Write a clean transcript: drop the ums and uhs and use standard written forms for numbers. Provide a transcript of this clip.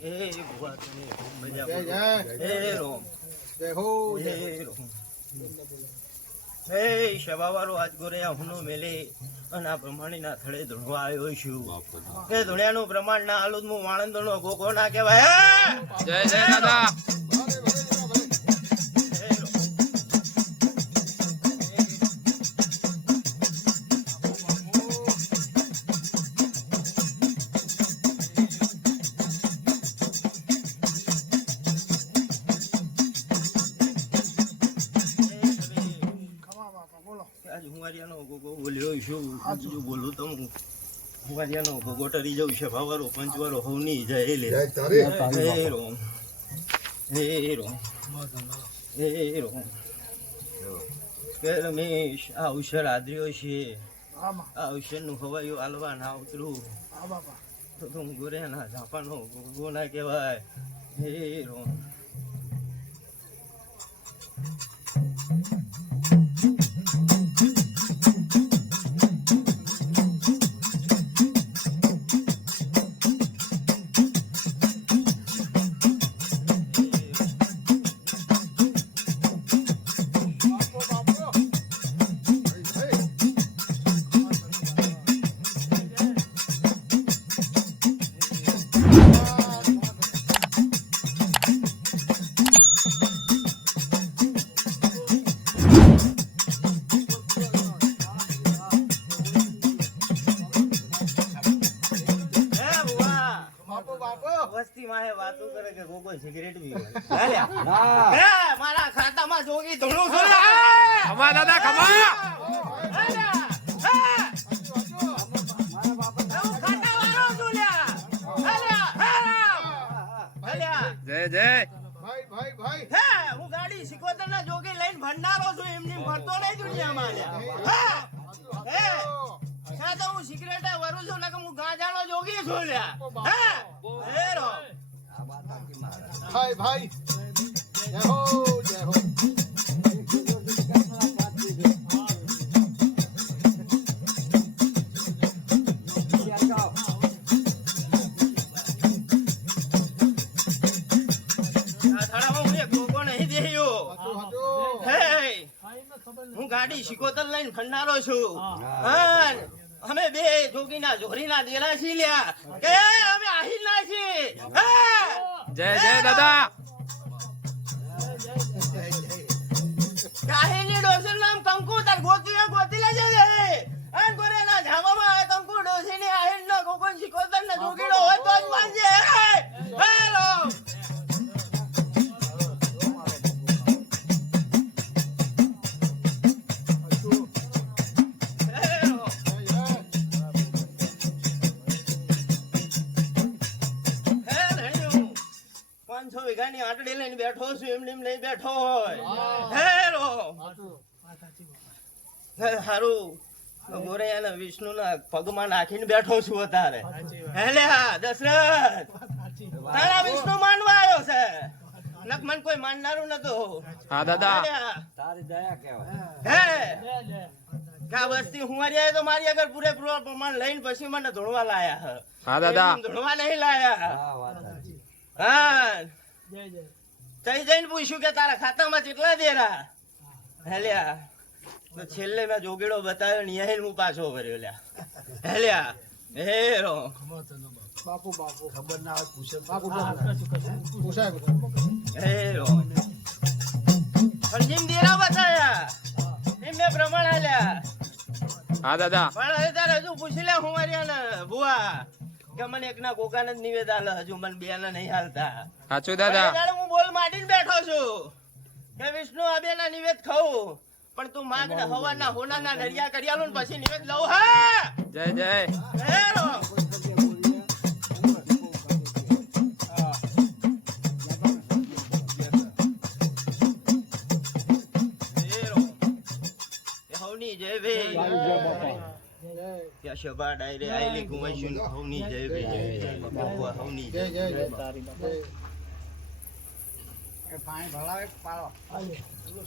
ભુવા તમે મજા જય જય રોમ જય હો જય રોમ શબાવાળો આજ ગોરે હુનો મેલે અને આ પ્રમાણે ના થડે ધૂણવા આવ્યો છું એ ધૂણ્યાનું પ્રમાણ ના આલુદ હું વાણંદનો ગોગો ના કહેવાય. જય જય દાદા. બોલું તો હું ભોગો ટરી જવું છે ભાવારો પંચવારો હવની જય લે હે રોમ હે રોમ હે રોમ કે રમેશ આ અવસર આદર્યો છે આ અવસરનું હવાયું આલવા ના ઉતરું તો તું ગોરે ના ઝાપાનો ભોગો ના કહેવાય. હે રોમ વાતો કરે કે ગોગો સિગરેટ પી મારા ખાતામાં જોગી ધણું છે ખમા દાદા ખમા. જય જય ભાઈ ભાઈ ભાઈ હું ગાડી સિકોતર ના જોગી લઈને ભંડારો છું એમની ફરતો નહીં દુનિયામાં તો હું સિગરેટ વરું છું ને હું ગાંજાનો જોગી છું ભાઈ ભાઈ જય હો જય હો હું ગાડી સિકોતર લઈને ખંડારો છું અમે બે જોગીના જોરીના દેલા છી લ્યા કે અમે આહિલ ના છીએ. જય જય દાદા. કાહેલી ડોસર નામ કંકુ તાર ગોતી લેજે છે અન ગોરેના ઝાવામાં કંકુ ડોસીને આહિલ નો કોકોન સિકોતર ના જોગીડો હોય તો જ માનજે. હેલો વીઘાની આટડી લઈને બેઠો છું એમને એમ નહીં બેઠો હોય. હેરો હારું ગોરૈયા વિષ્ણુ ના પગમાં નાખીને બેઠો છું અત્યારે. હેલે હા દશરથ તારા વિષ્ણુ માનવા આવ્યો છે લક્ષ્મણ કોઈ માનનારું નતું. હા દાદા તારી દયા કહેવાય. હે કા વસ્તી હું મારી તો મારી આગળ પૂરેપૂરો પ્રમાણ લઈને પછી મને ધોળવા લાયા. હા દાદા ધોળવા નહીં લાયા. હા તઈ જઈને પૂછ્યું કે તારા ખાતામાં કેટલા દેરા હેલ્યા તો છેલ્લે મેં જોગીડો બતાવ્યો નિયાહીન હું પાછો ભર્યો લ્યા. હેલ્યા હેરો બાપુ બાપુ ખબર ના આવે પૂછે બાપુ પૂછાય હેરો પણ દેરા બતાવ્યા એમ મેં પ્રમાણ આલ્યા. હા દાદા પણ હવે તારે હજુ પૂછી લે હું મારી ભુવા કે મને એકના કોકાને જ નિવેદ આલે હજુ મને બે ના નહીં હાલતા. સાચું દાદા. હું બોલ માંડીને બેઠો છું કે વિષ્ણુ આ બે ના નિવેદ ખાઉં પણ તું માગ ને હવાના હોનાના નરિયા કરી આલું પછી નિવેદ લઉં. હા જય જય હેરો હવની જય ભાઈ ત્યાં શબા ડાયરે આઈલી ગુમાઈશું હવની જય ભાઈ હવની જય જય જય તારી પાણી ભરાવે પાડો